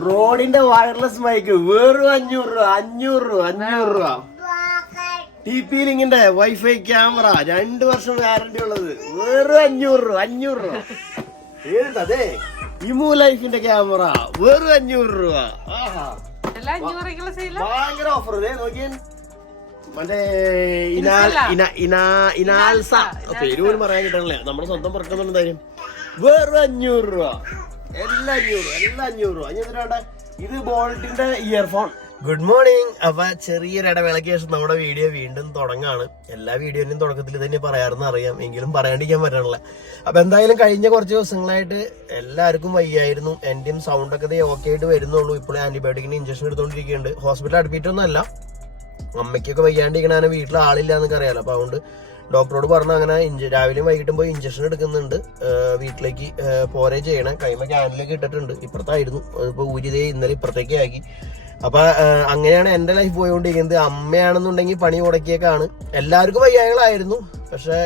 റോഡിന്റെ wireless mic വെറും അഞ്ഞൂറ് രൂപ അഞ്ഞൂറ് രൂപ അഞ്ഞൂറ് രൂപ. ടി പി ലിങ്ങിന്റെ വൈഫൈ ക്യാമറ രണ്ട് വർഷം ഗ്യാരണ്ടി ഉള്ളത്. വെറും അഞ്ഞൂറ് രൂപ അഞ്ഞൂറ് രൂപ. ഏതേ ഇമു ലൈഫിന്റെ ക്യാമറ വെറും അഞ്ഞൂറ് രൂപ. ഭയങ്കര ഓഫർ നോക്കിയേ. മറ്റേ ഇനാൽ ഇന ഇന ഇനാൽസ. പേര് പോലും പറയാൻ കിട്ടണല്ലേ. നമ്മുടെ സ്വന്തം പറക്കുന്നുണ്ട് തരും വെറും അഞ്ഞൂറ് രൂപ. എല്ലാം അഞ്ഞൂറ് എല്ലാം അഞ്ഞൂറ് ഇത് ബോൾട്ടിന്റെ ഇയർഫോൺ ഗുഡ് മോർണിംഗ് അപ്പൊ ചെറിയൊരു ഇടവേളയ്ക്ക് ശേഷം നമ്മുടെ വീഡിയോ വീണ്ടും തുടങ്ങാണ്. എല്ലാ വീഡിയോയിലും തുടക്കത്തിൽ തന്നെ പറയാറെന്ന് അറിയാം. എങ്കിലും പറയാണ്ടിരിക്കാൻ പറ്റണില്ല. അപ്പൊ എന്തായാലും കഴിഞ്ഞ കുറച്ച് ദിവസങ്ങളായിട്ട് എല്ലാവർക്കും വയ്യായിരുന്നു. എന്റെയും സൗണ്ട് ഒക്കെ ഓക്കെ ആയിട്ട് വരുന്നുള്ളൂ. ഇപ്പോൾ ആന്റിബയോട്ടിക്കിന് ഇഞ്ചക്ഷൻ എടുത്തുകൊണ്ടിരിക്കുന്നുണ്ട് ഹോസ്പിറ്റലിൽ അഡ്മിറ്റ് ഒന്നും അല്ല അമ്മയ്ക്കൊക്കെ വയ്യാണ്ടിരിക്കണ വീട്ടിൽ ആളില്ല എന്നൊക്കെ അറിയാലോ. അപ്പൊ അതുകൊണ്ട് ഡോക്ടറോട് പറഞ്ഞു അങ്ങനെ ഇഞ്ച രാവിലെയും വൈകിട്ടും പോയി ഇഞ്ചക്ഷൻ എടുക്കുന്നുണ്ട്. വീട്ടിലേക്ക് പോരെ ചെയ്യണം. കൈമ ക്യാനിലേക്ക് ഇട്ടിട്ടുണ്ട്. ഇപ്പുറത്തായിരുന്നു. അതിപ്പോ ഊരിതേ ഇന്നലെ ഇപ്പുറത്തേക്ക് ആക്കി. അപ്പൊ അങ്ങനെയാണ് എന്റെ ലൈഫ് പോയിക്കൊണ്ടിരിക്കുന്നത് അമ്മയാണെന്നുണ്ടെങ്കിൽ പണി മുടക്കിയേക്കാണ്. എല്ലാവർക്കും വയ്യായകളായിരുന്നു പക്ഷെ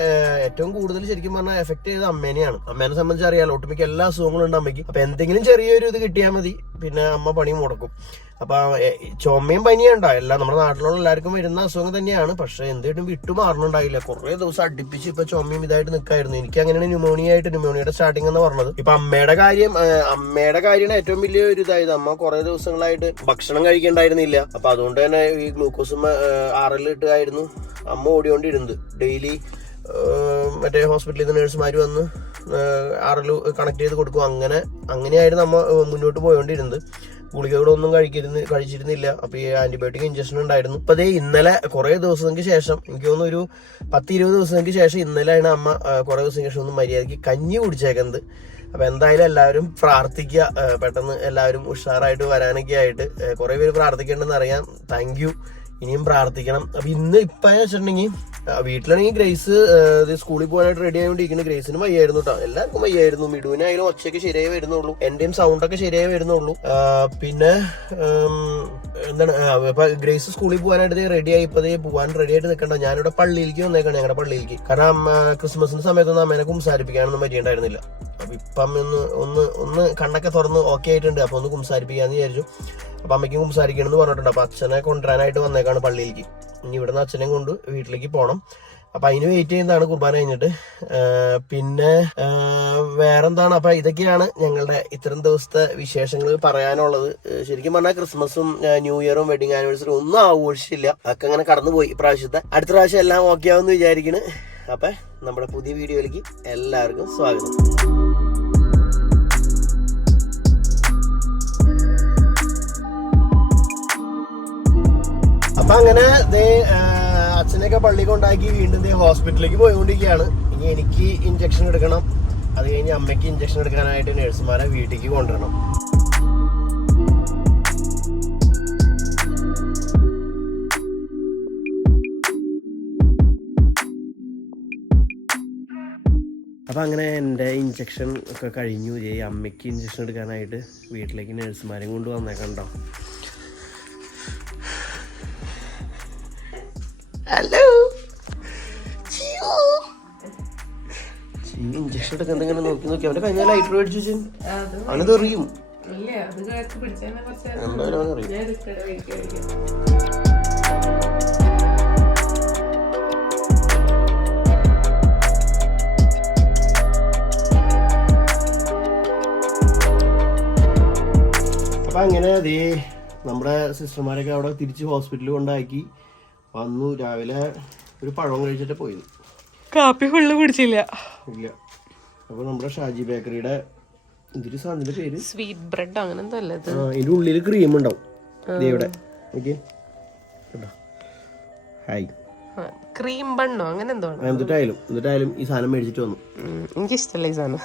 ഏറ്റവും കൂടുതൽ ശരിക്കും പറഞ്ഞാൽ എഫക്ട് ചെയ്തത് അമ്മേനെയാണ്. അമ്മേനെ സംബന്ധിച്ച് അറിയാലോ ഒട്ടുമിക്ക എല്ലാ അസുഖങ്ങളും ഉണ്ട് അമ്മയ്ക്ക്. അപ്പൊ എന്തെങ്കിലും ചെറിയൊരു ഇത് കിട്ടിയാൽ മതി. പിന്നെ അമ്മ പണി മുടക്കും. അപ്പൊ ചുമയും പനിയുണ്ടോ എല്ലാം നമ്മുടെ നാട്ടിലുള്ള എല്ലാവർക്കും വരുന്ന അസുഖം തന്നെയാണ്. പക്ഷെ എന്തായിട്ടും വിട്ടു മാറണുണ്ടായില്ല. കുറെ ദിവസം അടുപ്പിച്ച് ഇപ്പൊ ചുമയും ഇതായിട്ട് നിൽക്കായിരുന്നു എനിക്ക് അങ്ങനെയാണ് ന്യൂമോണിയ ആയിട്ട് ന്യൂമോണിയയുടെ സ്റ്റാർട്ടിംഗ് എന്ന് പറഞ്ഞത്. ഇപ്പൊ അമ്മയുടെ കാര്യം അമ്മയുടെ കാര്യമാണ് ഏറ്റവും വലിയ ഒരു ഇതായത്. അമ്മ കുറെ ദിവസങ്ങളായിട്ട് ഭക്ഷണം കഴിക്കണ്ടായിരുന്നില്ല. അപ്പൊ അതുകൊണ്ട് തന്നെ ഈ ഗ്ലൂക്കോസും ആറിലിട്ടായിരുന്നു അമ്മ ഓടിക്കൊണ്ടിരുന്നത് ഡെയിലി മറ്റേ ഹോസ്പിറ്റലിൽ നിന്ന് നേഴ്സുമാർ വന്ന് ആറിൽ കണക്ട് ചെയ്ത് കൊടുക്കും. അങ്ങനെ അങ്ങനെയായിരുന്നു നമ്മൾ മുന്നോട്ട് പോയോണ്ടിരുന്നത്. ഗുളികകളൊന്നും കഴിക്കരുന്ന് കഴിച്ചിരുന്നില്ല. അപ്പോൾ ഈ ആന്റിബയോട്ടിക് ഇഞ്ചക്ഷൻ ഉണ്ടായിരുന്നു. ഇപ്പൊ അതേ ഇന്നലെ കുറേ ദിവസങ്ങൾക്ക് ശേഷം എനിക്ക് തോന്നുന്നു ഒരു പത്ത് ഇരുപത് ദിവസങ്ങൾക്ക് ശേഷം ഇന്നലെയാണ് അമ്മ കുറേ ദിവസങ്ങൾക്ക് ശേഷം ഒന്ന് മര്യാദയ്ക്ക് കഞ്ഞി കുടിച്ചേക്കുന്നത്. അപ്പോൾ എന്തായാലും എല്ലാവരും പ്രാർത്ഥിക്കുക. പെട്ടെന്ന് എല്ലാവരും ഉഷാറായിട്ട് വരാനൊക്കെ ആയിട്ട് കുറേ കുറെ പേര് പ്രാർത്ഥിക്കേണ്ടെന്ന് അറിയാം. താങ്ക് യു ഇനിയും പ്രാർത്ഥിക്കണം. അപ്പോൾ ഇന്ന് ഇപ്പം വെച്ചിട്ടുണ്ടെങ്കിൽ വീട്ടിലാണെങ്കിൽ ഗ്രേസ് സ്കൂളിൽ പോകാനായിട്ട് റെഡി ആയിക്കൊണ്ടിരിക്കുന്നു ഗ്രേസിന് വയ്യായിരുന്നു കേട്ടോ എല്ലാവർക്കും വയ്യായിരുന്നു. മിഡുവിനായാലും ഒച്ചയ്ക്ക് ശരിയായി വരുന്നുള്ളൂ. എന്റെയും സൗണ്ട് ഒക്കെ ശരിയായി വരുന്നുള്ളൂ. പിന്നെ എന്താണ് ഇപ്പൊ ഗ്രേസ് സ്കൂളിൽ പോകാനായിട്ട് റെഡി ആയി. ഇപ്പൊ പോകാൻ റെഡി ആയിട്ട് നിൽക്കണ്ട ഞാനിവിടെ പള്ളിയിലേക്ക് വന്നേക്കാണ് ഞങ്ങളുടെ പള്ളിയിലേക്ക്. കാരണം ക്രിസ്മസിന്റെ സമയത്തൊന്നും അമ്മേനെ കുംസാരിപ്പിക്കാനൊന്നും പറ്റിയിട്ടുണ്ടായിരുന്നില്ല. അപ്പൊ ഇപ്പം ഒന്ന് ഒന്ന് ഒന്ന് കണ്ണൊക്കെ തുറന്ന് ഓക്കെ ആയിട്ടുണ്ട്. അപ്പൊ ഒന്ന് കുംസാരിപ്പിക്കാന്ന് വിചാരിച്ചു. അപ്പൊ അമ്മയ്ക്കും കുംസാരിക്കണം എന്ന് പറഞ്ഞിട്ടുണ്ട്. അപ്പൊ അച്ഛനെ കൊണ്ടുവരാനായിട്ട് വന്നേക്കാണ് പള്ളിയിലേക്ക്. ഇനി ഇവിടുന്ന് അച്ഛനെയും കൊണ്ട് വീട്ടിലേക്ക് പോകണം അപ്പൊ അതിന് വെയിറ്റ് ചെയ്യുന്നതാണ് കുർബാന കഴിഞ്ഞിട്ട്. പിന്നെ വേറെന്താണ്? അപ്പൊ ഇതൊക്കെയാണ് ഞങ്ങളുടെ ഇത്തരം ദിവസത്തെ വിശേഷങ്ങൾ പറയാനുള്ളത്. ശരിക്കും പറഞ്ഞാൽ ക്രിസ്മസും ന്യൂ ഇയറും വെഡിങ് ആനിവേഴ്സറി ഒന്നും ആഘോഷിച്ചില്ല. അതൊക്കെ അങ്ങനെ കടന്നുപോയി ഇപ്രാവശ്യത്തെ. അടുത്ത പ്രാവശ്യം എല്ലാം ഓക്കെ ആവുമെന്ന് വിചാരിക്കുന്നു അപ്പൊ നമ്മുടെ പുതിയ വീഡിയോയിലേക്ക് എല്ലാവർക്കും സ്വാഗതം. അപ്പൊ അങ്ങനെ അച്ഛനെയൊക്കെ പള്ളി കൊണ്ടാക്കി വീണ്ടും ഹോസ്പിറ്റലിലേക്ക് പോയിക്കൊണ്ടിരിക്കുകയാണ് ഇനി എനിക്ക് ഇഞ്ചക്ഷൻ എടുക്കണം. അത് കഴിഞ്ഞ് അമ്മയ്ക്ക് ഇഞ്ചക്ഷൻ എടുക്കാനായിട്ട് നഴ്സുമാരെ വീട്ടിലേക്ക് കൊണ്ടുവരണം. അപ്പം അങ്ങനെ എന്റെ ഇഞ്ചക്ഷൻ ഒക്കെ കഴിഞ്ഞു. അമ്മയ്ക്ക് ഇഞ്ചക്ഷൻ എടുക്കാനായിട്ട് വീട്ടിലേക്ക് നഴ്സുമാരെയും കൊണ്ട് വന്നേക്കണ്ടോ ഹലോ ഇഞ്ചക്ഷൻ എടുക്കാൻ ഇങ്ങനെ നോക്കി നോക്കി. അവന്റെ കഴിഞ്ഞ ലൈറ്റർ മേടിച്ചു വെച്ചു. അവനത് എറിയും. എന്തായാലും അവൻ എറിയും. അപ്പൊ അങ്ങനെ അതേ നമ്മുടെ സിസ്റ്റർമാരൊക്കെ അവിടെ തിരിച്ച് ഹോസ്പിറ്റലിൽ കൊണ്ടാക്കി. വന്നു രാവിലെ ഒരു പഴം കഴിച്ചിട്ട് പോയി കാപ്പി ഫുള്ള് കുടിച്ചില്ല. ഇല്ല. അപ്പൊ നമ്മുടെ ഷാജി ബേക്കറിയുടെ ഇതൊരു സാധനത്തിന്റെ പേര്? സ്വീറ്റ് ബ്രെഡ് അങ്ങനെ എന്തോ അല്ലേ ഇത്? ആ ഇതിന്റെ ഉള്ളിൽ ക്രീം ഉണ്ടാവും. ദേ ഇവിടെ. ഓക്കെ ഹായ് ക്രീം ബണ്ണോ അങ്ങനെ എന്തോ ആണ്. എന്നിട്ടായാലും എന്നിട്ടായാലും ഈ സാധനം മേടിച്ചിട്ട് വന്നു. ഉം, എനിക്കിഷ്ടല്ല ഈ സാധനം.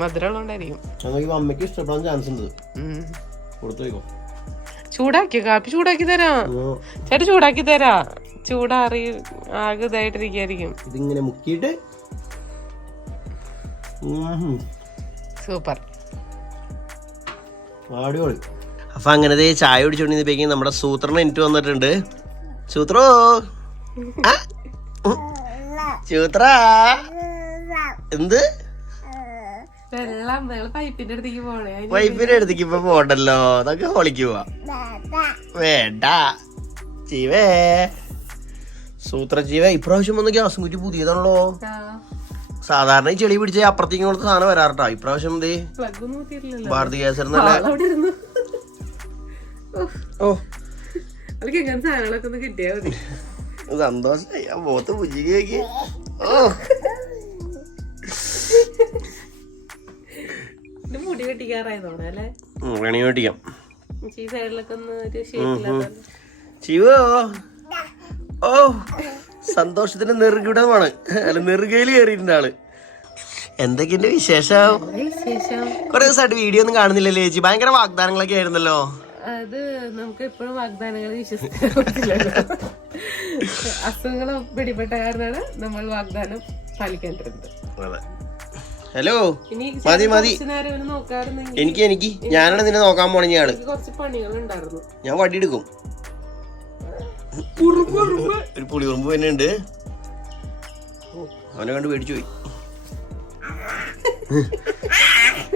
മധുരമുള്ളതുകൊണ്ടായിരിക്കും അമ്മയ്ക്ക് ഇഷ്ടപ്പെടാൻ ചാൻസ് ഉണ്ട്. ഉം. ചൂടാക്കിയോ? കാപ്പി ചൂടാക്കി തരാം. ചേട്ടാ ചൂടാക്കി തരാ. ചൂടാറി ആകെ ഇതായിട്ടിരിക്കായിരിക്കും ഇതിങ്ങനെ മുക്കിയിട്ട്. സൂപ്പർ. അപ്പൊ അങ്ങനത്തെ ചായ കുടിച്ചോണ്ടിരിക്കുമ്പോ നമ്മുടെ സൂത്രൻ എനിക്ക് വന്നിട്ടുണ്ട്. സൂത്രോ? ആ? സൂത്ര? എന്ത്? വെള്ളം പൈപ്പിന്റെ അടുത്തേക്ക് പോണേ. അതിന് വൈഫിന്റെ അടുത്തേക്ക് ഇപ്പൊ പോണ്ടല്ലോ. അതൊക്കെ ഹോളിക്ക് പോവാ. വേണ്ട. ജീവേ. സൂത്ര ജീവ ഇപ്രാവശ്യം വന്ന ഗ്യാസും കുറ്റി പുതിയതാണല്ലോ. സാധാരണ ഈ ചെളി പിടിച്ച അപ്പുറത്തേക്ക് സാധനം വരാറട്ടോ. ഇപ്രാവശ്യം എന്തേ ഭാരതി ഗ്യാസ് ഓ. സന്തോഷായി. ആ മുഖത്ത് പുജിക്ക് ഓ. വെട്ടിക്കാറായി തോന്നേ അല്ലേ? ഉം, വേണമെങ്കിൽ ഈ സൈഡിലൊക്കെ ഒന്ന് ഒരു ഓ സന്തോഷത്തിന്റെ നെറുകിടമാണ് അല്ല നെറുകയിൽ കയറിയിട്ടുണ്ട് ആൾ. എന്തൊക്കെയുണ്ട് വിശേഷം? കുറെ ദിവസമായിട്ട് വീഡിയോ ഒന്നും കാണുന്നില്ലല്ലേ ചേച്ചി? ഭയങ്കര വാഗ്ദാനങ്ങളൊക്കെ ആയിരുന്നല്ലോ. അത് നമുക്ക് എപ്പോഴും വാഗ്ദാനങ്ങൾ വിശ്വസിക്കാൻ അസുഖങ്ങളും അസുഖങ്ങൾ പിടിപെട്ട കാരണമാണ് നമ്മൾ വാഗ്ദാനം പാലിക്കേണ്ടിരുന്നത് അതെ. ഹലോ ഇനി മതി മതി. എനിക്ക് എനിക്ക്. ഞാനാണ് നിന്നെ നോക്കാൻ പോണ ആൾ. കുറച്ച് പണികൾ ഉണ്ടായിരുന്നു ഞാൻ വടി എടുക്കും. ഒരു പുളിയുറുമ്പ് തന്നെ ഉണ്ട്. അവനെ കണ്ട് പേടിച്ചു പോയി.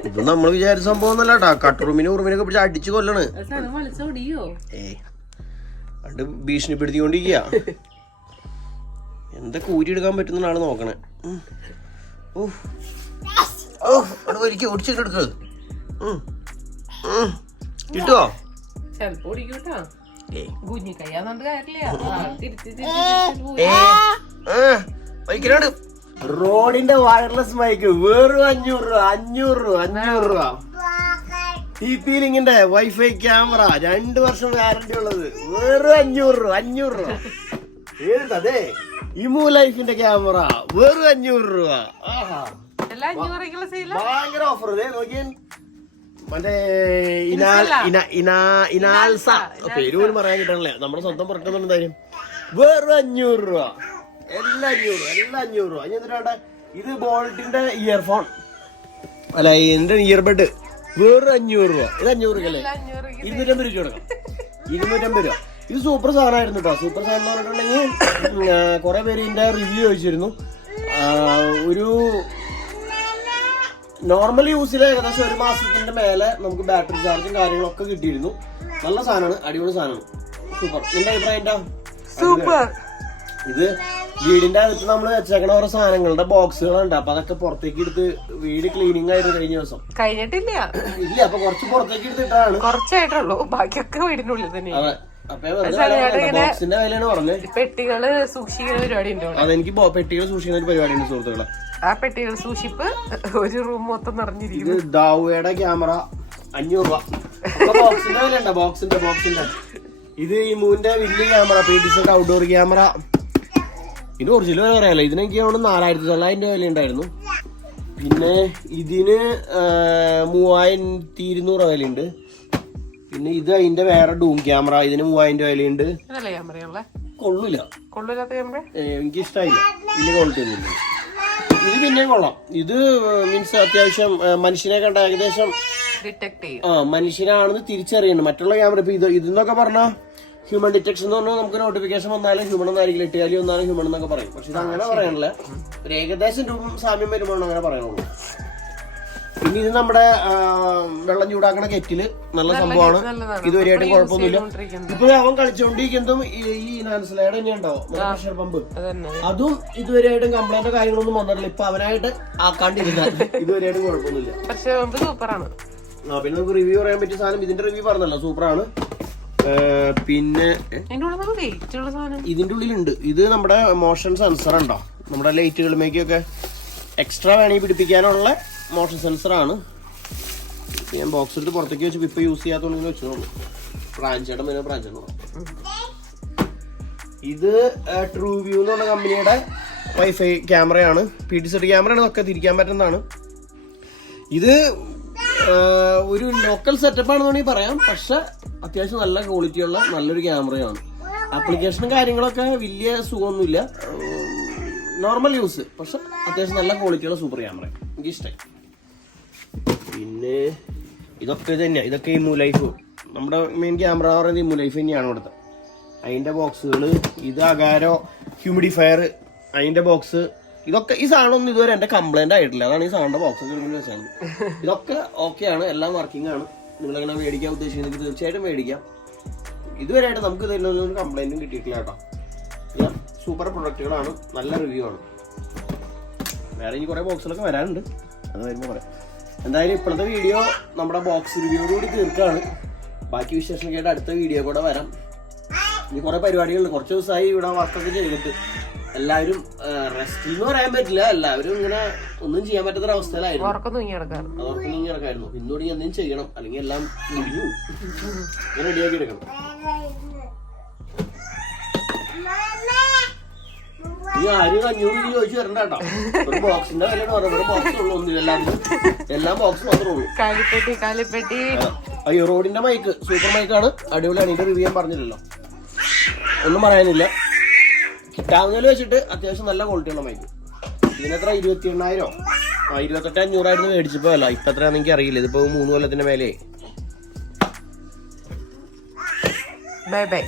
ഇത് നമ്മൾ വിചാരിച്ച സംഭവം ഒന്നല്ല കേട്ടാ കട്ടുറുമിനെ ഉറുമിനൊക്കെ പിടിച്ച് അടിച്ചു കൊല്ലണ്. അണ്ട് സാധനം വലിച്ചോടിയോ ഏ അത് ഭീഷണിപ്പെടുത്തിക്കൊണ്ടിരിക്കുക എന്തൊക്കെ ഊരിയെടുക്കാൻ എടുക്കാൻ പറ്റുന്നതാണ് നോക്കണേ. ഉം. ഓ ഓ അവിടെ ഒരിക്കൽ ഒടിച്ചിട്ട് എടുക്ക്. ഉം. ഉം. കിട്ടുവോ? ചെലപ്പോ ഓടിക്കൂട്ടാ കുഞ്ഞി കയ്യാന്നോണ്ട് കാര്യമില്ല. റോഡിന്റെ വയർലെസ് മൈക്ക് വെറും അഞ്ഞൂറ് രൂപ അഞ്ഞൂറ് രൂപ അഞ്ഞൂറ് രൂപ. ഈ ഫീലിങ്ങിന്റെ വൈഫൈ ക്യാമറ രണ്ട് വർഷം വാറണ്ടി ഉള്ളത്. വെറും അഞ്ഞൂറ് രൂപ അഞ്ഞൂറ് രൂപ. ഏതേ ഇമു ലൈഫിന്റെ ക്യാമറ വെറും അഞ്ഞൂറ് രൂപ. ആഹാ. ഭയങ്കര ഓഫർ ഇതേ നോക്കിയൻ മറ്റേ ഇനാൽ ഇന ഇനാ ഇനാൽസ. പേര് പോലും പറയാൻ കിട്ടണല്ലേ. നമ്മുടെ സ്വന്തം പുറത്തുനിന്ന് എന്തായാലും. വെറും അഞ്ഞൂറ് രൂപ. എല്ലാം അഞ്ഞൂറ് എല്ലാ അഞ്ഞൂറ് രൂപ. ഇനി ഇത് ബോൾട്ടിന്റെ ഇയർഫോൺ അല്ല എന്റെ ഇയർബഡ് വെറും അഞ്ഞൂറ് രൂപ. ഇത് അഞ്ഞൂറ് രൂപ അല്ലേ? ഇരുന്നൂറ്റമ്പത് രൂപ ഇരുന്നൂറ്റമ്പത് രൂപ. ഇത് സൂപ്പർ സാധനമായിരുന്നു കേട്ടോ സൂപ്പർ സാധനം പറഞ്ഞിട്ടുണ്ടെങ്കിൽ കുറെ പേര് ഇതിന്റെ റിവ്യൂ ചോദിച്ചിരുന്നു. ഒരു നോർമൽ യൂസിൽ ഏകദേശം ഒരു മാസത്തിന്റെ മേലെ നമുക്ക് ബാറ്ററി ചാർജും കാര്യങ്ങളൊക്കെ കിട്ടിയിരുന്നു. നല്ല സാധനമാണ് അടിപൊളി സാധനമാണ്. സൂപ്പർ നിന്റെ അഭിപ്രായം എന്താ? സൂപ്പർ ഇത് വീടിന്റെ അകത്ത് നമ്മൾ വെച്ചേക്കണ ഓരോ സാധനങ്ങളുടെ ബോക്സുകളുണ്ട് അപ്പൊ അതൊക്കെ പുറത്തേക്ക് എടുത്ത് വീട് ക്ലീനിങ് ആയിരുന്നു കഴിഞ്ഞ ദിവസം. കഴിഞ്ഞിട്ടില്ല. ഇല്ല അപ്പൊ കുറച്ച് പുറത്തേക്ക് എടുത്തിട്ടാണ്. കുറച്ചായിട്ടുള്ളൂ ബാക്കിയൊക്കെ വീടിനുള്ളിൽ ഉള്ളിൽ തന്നെ പെട്ടികൾ സൂക്ഷിക്കുന്ന പരിപാടി ഉണ്ട് അതെനിക്ക് പെട്ടികൾ സൂക്ഷിക്കുന്ന ഒരു പരിപാടിയുണ്ട് സുഹൃത്തുക്കളെ. ആ പെട്ടികൾ സൂക്ഷിപ്പ് ഒരു റൂം മൊത്തം നിറഞ്ഞിരിക്കുന്നു. ഇത് ക്യാമറ അഞ്ഞൂറ് രൂപ. ബോക്സിന്റെ വില ഉണ്ടോ ബോക്സിന്റെ ബോക്സിന്റെ. ഇത് ഈ മൂന്റെ വലിയ ക്യാമറ പി ടി സിന്റെ ഔട്ട്ഡോർ ക്യാമറ. ഇത് ഒറിജിനൽ വില പറയാലോ. ഇതിനെനിക്ക് നാലായിരത്തി തൊള്ളായിരം രൂപ വില ഉണ്ടായിരുന്നു പിന്നെ ഇതിന് മൂവായിരത്തി ഇരുന്നൂറ് വിലയുണ്ട്. പിന്നെ ഇത് അതിന്റെ വേറെ ഡൂം ക്യാമറ ഇതിന് മൂവായിരം രൂപ വിലയുണ്ട്. കൊള്ളൂല. എനിക്ക് ഇഷ്ടമായില്ല ഇതിന്റെ ക്വാളിറ്റി ഒന്നുമില്ല ഇത് പിന്നെ കൊള്ളാം. ഇത് മീൻസ് അത്യാവശ്യം മനുഷ്യനെ കണ്ട ഏകദേശം ആ മനുഷ്യനാണെന്ന് തിരിച്ചറിയണം. മറ്റുള്ള ക്യാമറ ഇപ്പൊ ഇത് ഇതെന്നൊക്കെ പറഞ്ഞാൽ ഹ്യൂമൻ ഡിറ്റക്ഷൻ എന്ന് പറഞ്ഞാൽ നമുക്ക് നോട്ടിഫിക്കേഷൻ വന്നാലും ഹ്യൂമൺ എന്നായിരിക്കും ഇട്ടിയാലും വന്നാലും ഹ്യൂമൺ എന്നൊക്കെ പറയും. പക്ഷെ ഇത് അങ്ങനെ പറയാനില്ല. ഒരു ഏകദേശം രൂപം സാമ്യം വരുമ്പോഴാണ് അങ്ങനെ പറയാനുള്ളൂ. പിന്നെ ഇത് നമ്മുടെ വെള്ളം ചൂടാക്കണ കെറ്റിൽ നല്ല സംഭവമാണ്. ഇതുവരെയായിട്ടും കുഴപ്പമൊന്നുമില്ല. ഇപ്പൊ അവൻ കളിച്ചോണ്ടിരിക്കുന്നതും ഈ- നാൻസിലയുടെ തന്നെ ഉണ്ടാവും പ്രഷർ പമ്പ്. അതും ഇതുവരെയായിട്ടും കംപ്ലൈന്റ് കാര്യങ്ങളൊന്നും വന്നിട്ടില്ല. ഇപ്പൊ അവനായിട്ട് ആക്കാണ്ടിരുന്ന ഇതുവരെയായിട്ടും കുഴപ്പമൊന്നുമില്ല. സൂപ്പറാണ്. ആ പിന്നെ നമുക്ക് റിവ്യൂ പറയാൻ പറ്റിയ സാധനം ഇതിന്റെ റിവ്യൂ പറഞ്ഞല്ലോ. സൂപ്പറാണ്. പിന്നെ ഇതിന്റെ ഉള്ളിലുണ്ട്. ഇത് നമ്മുടെ മോഷൻ സെൻസർ ഉണ്ടോ? നമ്മുടെ ലൈറ്റുകളുമേക്കൊക്കെ എക്സ്ട്രാ വേണമെങ്കിൽ പിടിപ്പിക്കാനുള്ള മോഷൻ സെൻസർ ആണ്. ഞാൻ ബോക്സ് എടുത്ത് പുറത്തേക്ക് വെച്ച് ഇപ്പൊ യൂസ് ചെയ്യാത്തോണ്ട് വെച്ചോളൂ. ബ്രാഞ്ചേട്ടൻ പിന്നെ ബ്രാഞ്ചാണ് ഇത് ട്രൂ വ്യൂ എന്ന് പറഞ്ഞ കമ്പനിയുടെ വൈഫൈ ക്യാമറയാണ് പി ഡി സെറ്റ് ക്യാമറയാണ് ഒക്കെ തിരിക്കാൻ പറ്റുന്നതാണ്. ഇത് ഒരു ലോക്കൽ സെറ്റപ്പ് ആണെന്ന് വേണമെങ്കിൽ പറയാം. പക്ഷെ അത്യാവശ്യം നല്ല ക്വാളിറ്റിയുള്ള നല്ലൊരു ക്യാമറയാണ് ആപ്ലിക്കേഷനും കാര്യങ്ങളൊക്കെ വലിയ സുഖമൊന്നുമില്ല. നോർമൽ യൂസ് പക്ഷെ അത്യാവശ്യം നല്ല ക്വാളിറ്റിയുള്ള സൂപ്പർ ക്യാമറ എനിക്ക് ഇഷ്ടമായി പിന്നെ ഇതൊക്കെ തന്നെയാണ് ഇതൊക്കെ ഈ ലൈഫ് നമ്മുടെ മെയിൻ ക്യാമറ എന്ന് പറയുന്നത് ഈ ലൈഫ് തന്നെയാണ് ഇവിടുത്തെ. അതിന്റെ ബോക്സുകൾ ഇത് അകാരോ ഹ്യൂമിഡിഫയർ അതിന്റെ ബോക്സ് ഇതൊക്കെ ഈ സാധനം ഒന്നും ഇതുവരെ എന്റെ കംപ്ലൈന്റ് ആയിട്ടില്ല. അതാണ് ഈ സാധനം ബോക്സ് വെച്ചാൽ ഇതൊക്കെ ഓക്കെ ആണ്. എല്ലാം വർക്കിംഗ് ആണ്. നിങ്ങളെങ്ങനെ മേടിക്കാൻ ഉദ്ദേശിക്കുന്നത് തീർച്ചയായിട്ടും മേടിക്കാം. ഇതുവരെയായിട്ട് നമുക്ക് ഇതിലൊന്നും കംപ്ലൈന്റും കിട്ടിയിട്ടില്ല കേട്ടോ. സൂപ്പർ പ്രൊഡക്റ്റുകളാണ്. നല്ല റിവ്യൂ ആണ്. വേറെ ഇനി കുറേ ബോക്സുകളൊക്കെ വരാനുണ്ട്. അത് വരുമ്പോൾ പറയാം. എന്തായാലും ഇപ്പോഴത്തെ വീഡിയോ നമ്മുടെ ബോക്സ് റിവ്യൂയോടുകൂടി തീർക്കാണ്. ബാക്കി വിശേഷമൊക്കെ ആയിട്ട് അടുത്ത വീഡിയോ കൂടെ വരാം. ഇനി കുറേ പരിപാടികളുണ്ട്. കുറച്ച് ദിവസമായി ഇവിടെ വർക്കൊക്കെ ചെയ്തിട്ട്. എല്ലാവരും റെസ്റ്റ് എന്ന് പറയാൻ പറ്റില്ല. എല്ലാവരും ഇങ്ങനെ ഒന്നും ചെയ്യാൻ പറ്റാത്ത അവസ്ഥയിലായിരുന്നു. ഉറക്കം തൂങ്ങി കിടക്കായിരുന്നു. ഞാൻ എന്തെങ്കിലും ചെയ്യണം. അല്ലെങ്കിൽ എല്ലാം മുടിഞ്ഞു റെഡിയാക്കി എടുക്കണം. ഈ ആരും അഞ്ഞൂറ് രൂപ ചോദിച്ചു തരണ്ട കേട്ടോ ഒരു ബോക്സിന്റെ വിലയാണ് പറഞ്ഞത് ഒരു ബോക്സ് ഉള്ളൂ ഒന്നും എല്ലാം ബോക്സ് മാത്രമേ ഉള്ളൂ. കാലിപ്പെട്ടി കാലിപ്പെട്ടി. അയ്യോ റോഡിന്റെ മൈക്ക് സൂപ്പർ മൈക്കാണ് അടിപൊളിയാണ് ഇതിന്റെ റിവ്യൂ ഞാൻ പറഞ്ഞില്ലല്ലോ. ഒന്നും പറയാനില്ല. കിട്ടാവുന്നതിൽ വെച്ചിട്ട് അത്യാവശ്യം നല്ല ക്വാളിറ്റിയുള്ള മൈക്ക് ഇതിനെത്ര ഇരുപത്തി എണ്ണായിരോ ആ ഇരുപത്തെട്ട് അഞ്ഞൂറായിരുന്നു മേടിച്ചപ്പോ അല്ല. ഇപ്പൊ എത്രയാണെന്ന് എനിക്ക് അറിയില്ല. ഇതിപ്പോ മൂന്ന് കൊല്ലത്തിന്റെ മേലെ ബൈ ബൈ